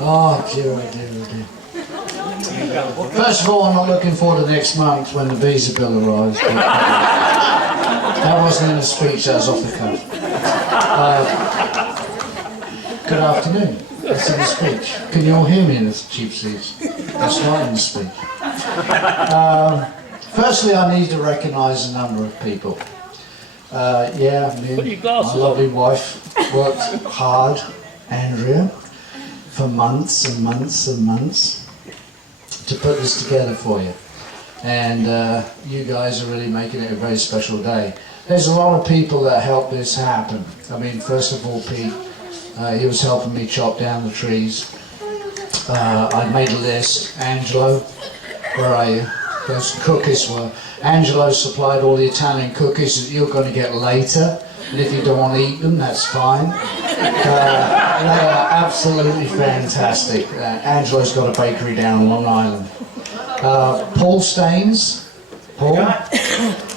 Oh, dear, oh dear, oh dear. First of all, I'm not looking forward to next month when the visa bill arrives. That wasn't in a speech, that was off the cuff. Good afternoon. That's in the speech. Can you all hear me in the cheap seats? That's not in the speech. Firstly, I need to recognise a number of people. Yeah, me and my lovely wife worked hard, Andrea, for months and months and months to put this together for you. And you guys are really making it a very special day. There's a lot of people that helped this happen. I mean, first of all, Pete, he was helping me chop down the trees. I made a list. Angelo, where are you? Those cookies were... Angelo supplied all the Italian cookies that you're going to get later. And if you don't want to eat them, that's fine. They are absolutely fantastic. Angelo's got a bakery down on Long Island. Paul Staines, Paul,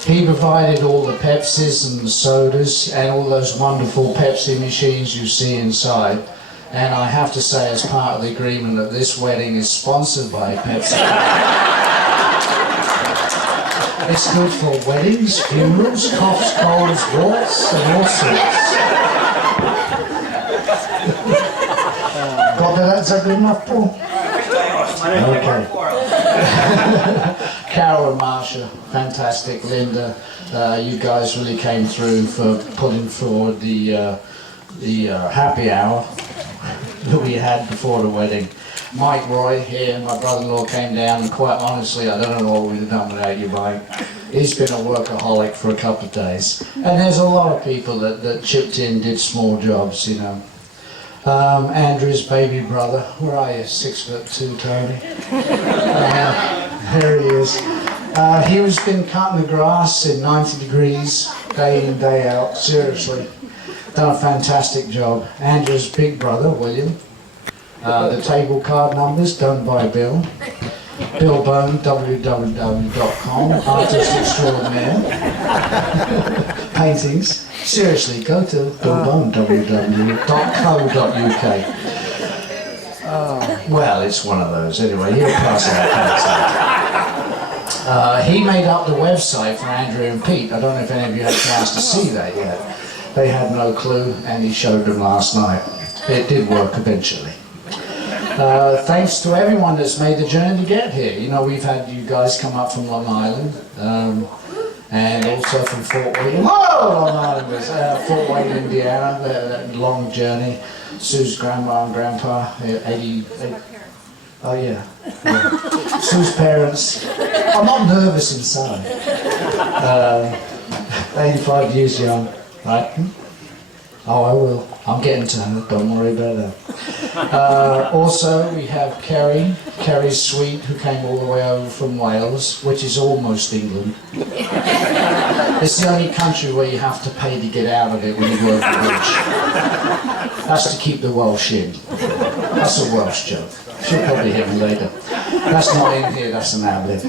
he provided all the Pepsis and the sodas and all those wonderful Pepsi machines you see inside. And I have to say, as part of the agreement, that this wedding is sponsored by Pepsi. It's good for weddings, funerals, coughs, colds, warts, and all sorts. Got that? Is that good enough, Paul? Okay. Carol and Marsha, fantastic. Linda, you guys really came through for putting forward the happy hour that we had before the wedding. Mike Roy here, my brother-in-law, came down, and quite honestly, I don't know what we'd have done without you, Mike. He's been a workaholic for a couple of days. And there's a lot of people that chipped in, did small jobs, you know. Andrew's baby brother, where are you? 6'2", Tony. There he is. He was been cutting the grass in 90 degrees, day in, day out, seriously. Done a fantastic job. Andrew's big brother, William. The table card numbers done by Bill. Bill Bone, www.com, artist extraordinaire. Paintings. Seriously, go to Bill Bone, www.co.uk. Well, it's one of those. Anyway, he'll pass out. He made up the website for Andrew and Pete. I don't know if any of you had a chance to see that yet. They had no clue, and he showed them last night. It did work eventually. Thanks to everyone that's made the journey to get here. You know, we've had you guys come up from Long Island, and also from Fort Wayne. Whoa, Long Islanders! Fort Wayne, Indiana, that long journey. Sue's grandma and grandpa, 80 oh yeah. Sue's parents. I'm not nervous inside. 85 years young, right? Oh, I will. I'm getting to her, don't worry about that. Also, we have Kerry Sweet, who came all the way over from Wales, which is almost England. It's the only country where you have to pay to get out of it when you work the bridge. That's to keep the Welsh in. That's a Welsh joke. She'll probably hear me later. That's not in here, that's an ad-lib.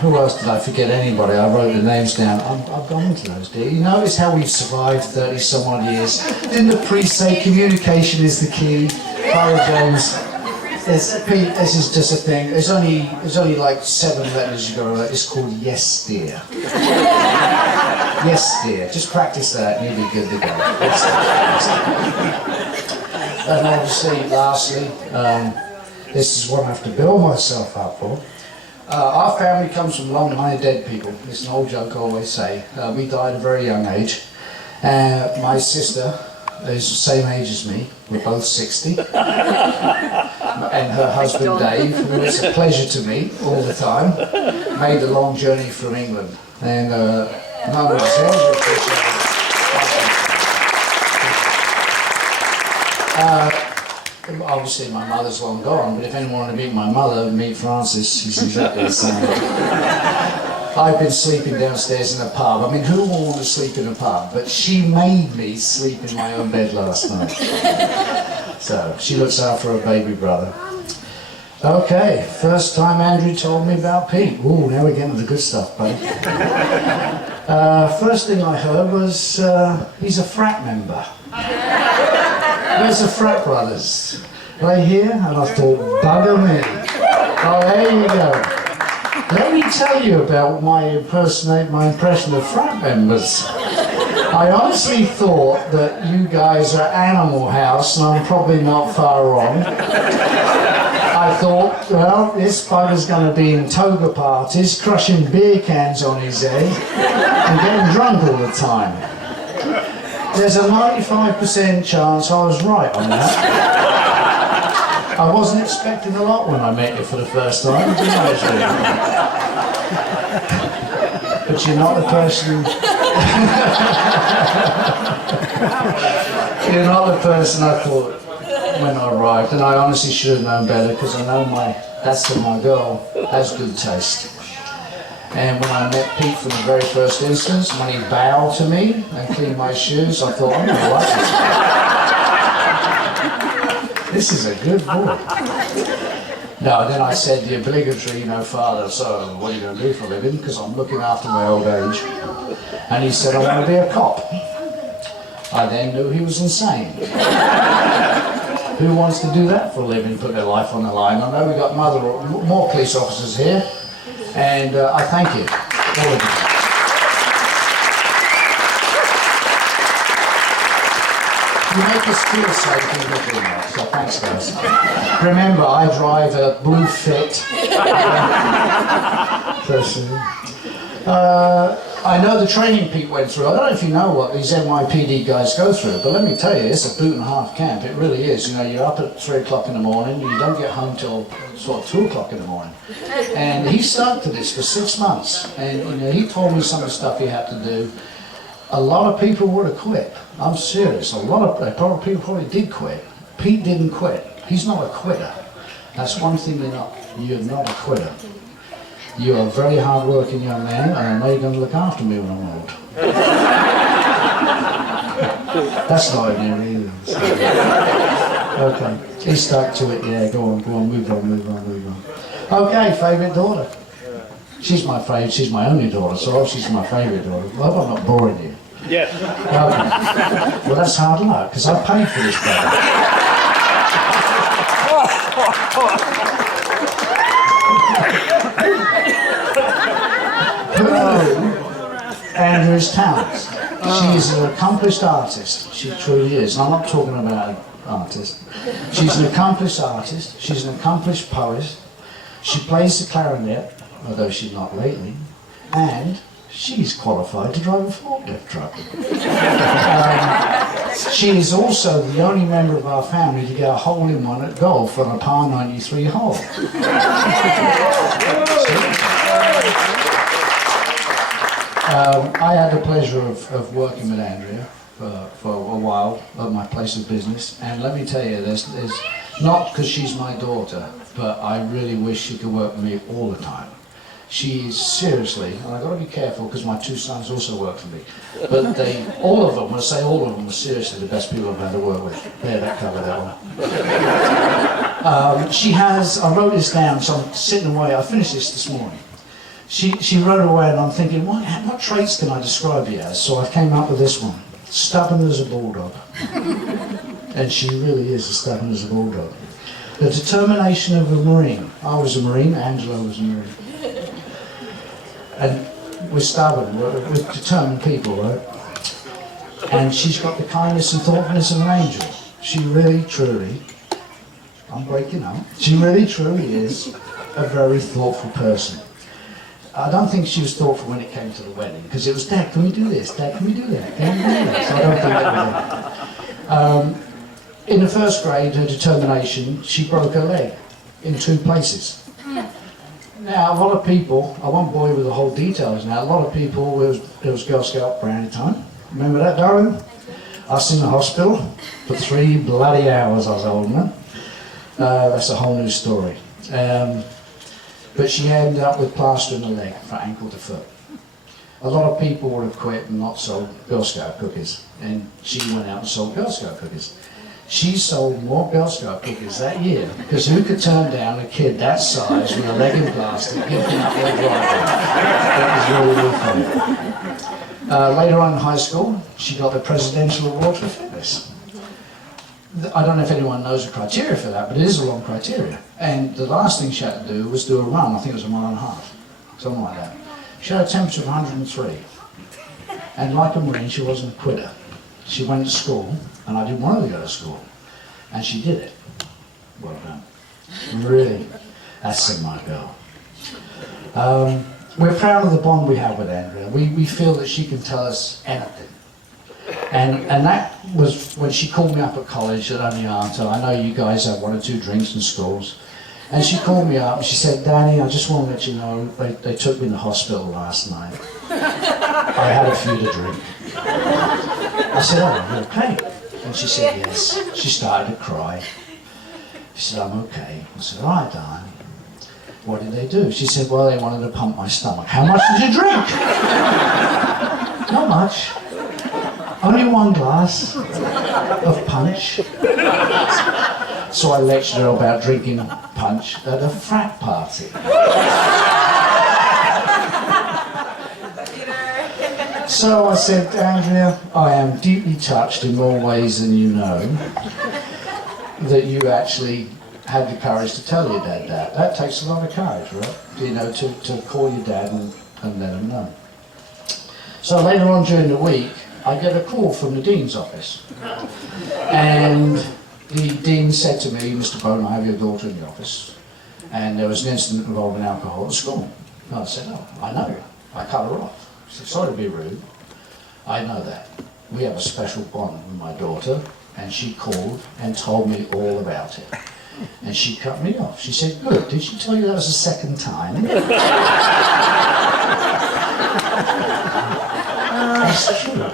Who else did I forget? Anybody? I wrote the names down. I've gone into those, dear. You notice how we've survived 30 some odd years? Didn't the priest say communication is the key? Father James. Pete, this is just a thing. There's only like 7 letters you got to write. It's called yes, dear. Yes, dear. Just practice that and you'll be good to go. Yes, dear. And obviously, lastly, this is what I have to build myself up for. Our family comes from a long line of dead people. It's an old joke I always say. We died at a very young age. My sister is the same age as me. We're both 60. And her husband Dave, who is a pleasure to me all the time, made the long journey from England. And Mum was there. Obviously my mother's long gone, but if anyone wanted to meet my mother, meet Frances, she's exactly the same. I've been sleeping downstairs in a pub. I mean, who will want to sleep in a pub? But she made me sleep in my own bed last night. So, she looks after her baby brother. Okay, first time Andrew told me about Pete. Ooh, now we're getting to the good stuff, buddy. First thing I heard was he's a frat member. Where's the frat brothers? Right here, and I thought, bugger me. Oh, there you go. Let me tell you about my impression of frat members. I honestly thought that you guys are Animal House, and I'm probably not far wrong. I thought, well, this bugger's going to be in toga parties, crushing beer cans on his head, and getting drunk all the time. There's a 95% chance I was right on that. I wasn't expecting a lot when I met you for the first time, to be honest with you. But you're not the person... you're not the person I thought when I arrived, and I honestly should have known better, because I know that's my girl has good taste. And when I met Pete from the very first instance, when he bowed to me and cleaned my shoes, I thought, I'm gonna like this. This is a good boy. No, then I said the obligatory, Father, so what are you going to do for a living? Because I'm looking after my old age. And he said, I want to be a cop. I then knew he was insane. Who wants to do that for a living, put their life on the line? I know we've got more police officers here, and I thank you, all of you. You make us feel safe in looking at, so thanks guys. Remember, I drive a blue Fit. I know the training Pete went through. I don't know if you know what these NYPD guys go through, but let me tell you, it's a boot and a half camp. It really is. You're up at 3 o'clock in the morning, you don't get home till sort of 2 o'clock in the morning. And he stuck to this for 6 months. And he told me some of the stuff he had to do. A lot of people would have quit. I'm serious. A lot of people probably did quit. Pete didn't quit. He's not a quitter. That's one thing you're not. You're not a quitter. You're a very hard-working young man, and I know you're going to look after me when I'm old. That's not in there either. So. Okay, he stuck to it. Yeah, go on, move on. Okay, favourite daughter. She's my favourite. She's my only daughter, so she's my favourite daughter. I hope I'm not boring you. Yes. Okay. Well, that's hard luck because I paid for this brother. Andrea's talents. She's an accomplished artist. She truly is. And I'm not talking about an artist. She's an accomplished artist. She's an accomplished poet. She plays the clarinet, although she's not lately. And she's qualified to drive a forklift truck. She is also the only member of our family to get a hole-in-one at golf on a par 93 hole. I had the pleasure of working with Andrea for a while at my place of business, and let me tell you, there's not because she's my daughter, but I really wish she could work with me all the time. She is seriously, and I've got to be careful because my 2 sons also work for me, but all of them, when I say all of them, are seriously the best people I've had to work with. There, that covered that one. She has, I wrote this down, so I'm sitting away, I finished this morning. She wrote away, and I'm thinking, what traits can I describe you as? So I came up with this one. Stubborn as a bulldog. And she really is as stubborn as a bulldog. The determination of a Marine. I was a Marine, Angela was a Marine. And we're stubborn, we're determined people, right? And she's got the kindness and thoughtfulness of an angel. She really, truly, I'm breaking up, she really, truly is a very thoughtful person. I don't think she was thoughtful when it came to the wedding, because it was, Dad, can we do this? Dad, can we do that? Can we do this? I don't think that was it. In the 1st grade, her determination, she broke her leg in 2 places. Now, a lot of people, I won't bore you with the whole details now, a lot of people, it was Girl Scout brownie time. Remember that, darling? I was in the hospital for 3 bloody hours I was holding her. That's a whole new story. But she ended up with plaster in the leg from ankle to foot. A lot of people would have quit and not sold Girl Scout cookies, and she went out and sold Girl Scout cookies. She sold more Girl Scout cookies that year, because who could turn down a kid that size with a leg in plaster giving up their driveway? That was really funny. Later on in high school, she got the Presidential Award for Fitness. I don't know if anyone knows the criteria for that, but it is a long criteria. And the last thing she had to do was do a run. I think it was a mile and a half, something like that. She had a temperature of 103. And like a Marine, she wasn't a quitter. She went to school, and I didn't want her to go to school. And she did it. Well done. Really, that's my girl. We're proud of the bond we have with Andrea. We feel that she can tell us anything. And that was when she called me up at college at Oneonta. I know you guys have 1 or 2 drinks in schools. And she called me up and she said, Danny, I just want to let you know, they took me to hospital last night. I had a few to drink. I said, oh, are you okay? And she said, yes. She started to cry. She said, I'm okay. I said, all right, darling. What did they do? She said, well, they wanted to pump my stomach. How much did you drink? Not much. Only 1 glass of punch. So I lectured her about drinking punch at a frat party. So I said, Andrea, I am deeply touched in more ways than you know that you actually had the courage to tell your dad that. That takes a lot of courage, right? You know, to call your dad and let him know. So later on during the week, I get a call from the Dean's office. And the Dean said to me, Mr. Bone, I have your daughter in the office. And there was an incident involving alcohol at school. And I said, oh, I know. I cut her off. She said, sorry to be rude. I know that. We have a special bond with my daughter. And she called and told me all about it. And she cut me off. She said, good, did she tell you that was the second time? That's true.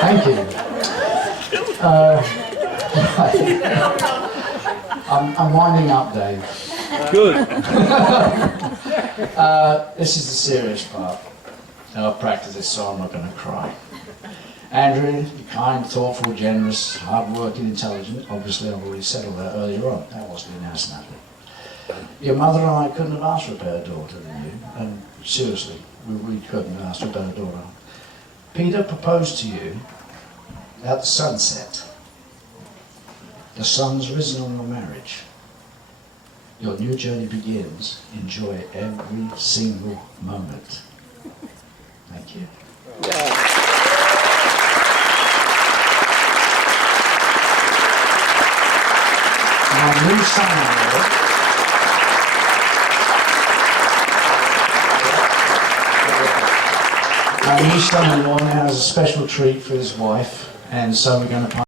Thank you. I'm winding up, Dave. Good. This is the serious part. And I've practiced this so I'm not going to cry. Andrea, you're kind, thoughtful, generous, hard-working, intelligent. Obviously, I've already settled that earlier on. That wasn't an ass nothing. Your mother and I couldn't have asked for a better daughter than you. And seriously, we couldn't have asked for a better daughter. Peter proposed to you at the sunset. The sun's risen on your marriage. Your new journey begins. Enjoy every single moment. Thank you. My new son-in-law, now has a special treat for his wife, and so we're going to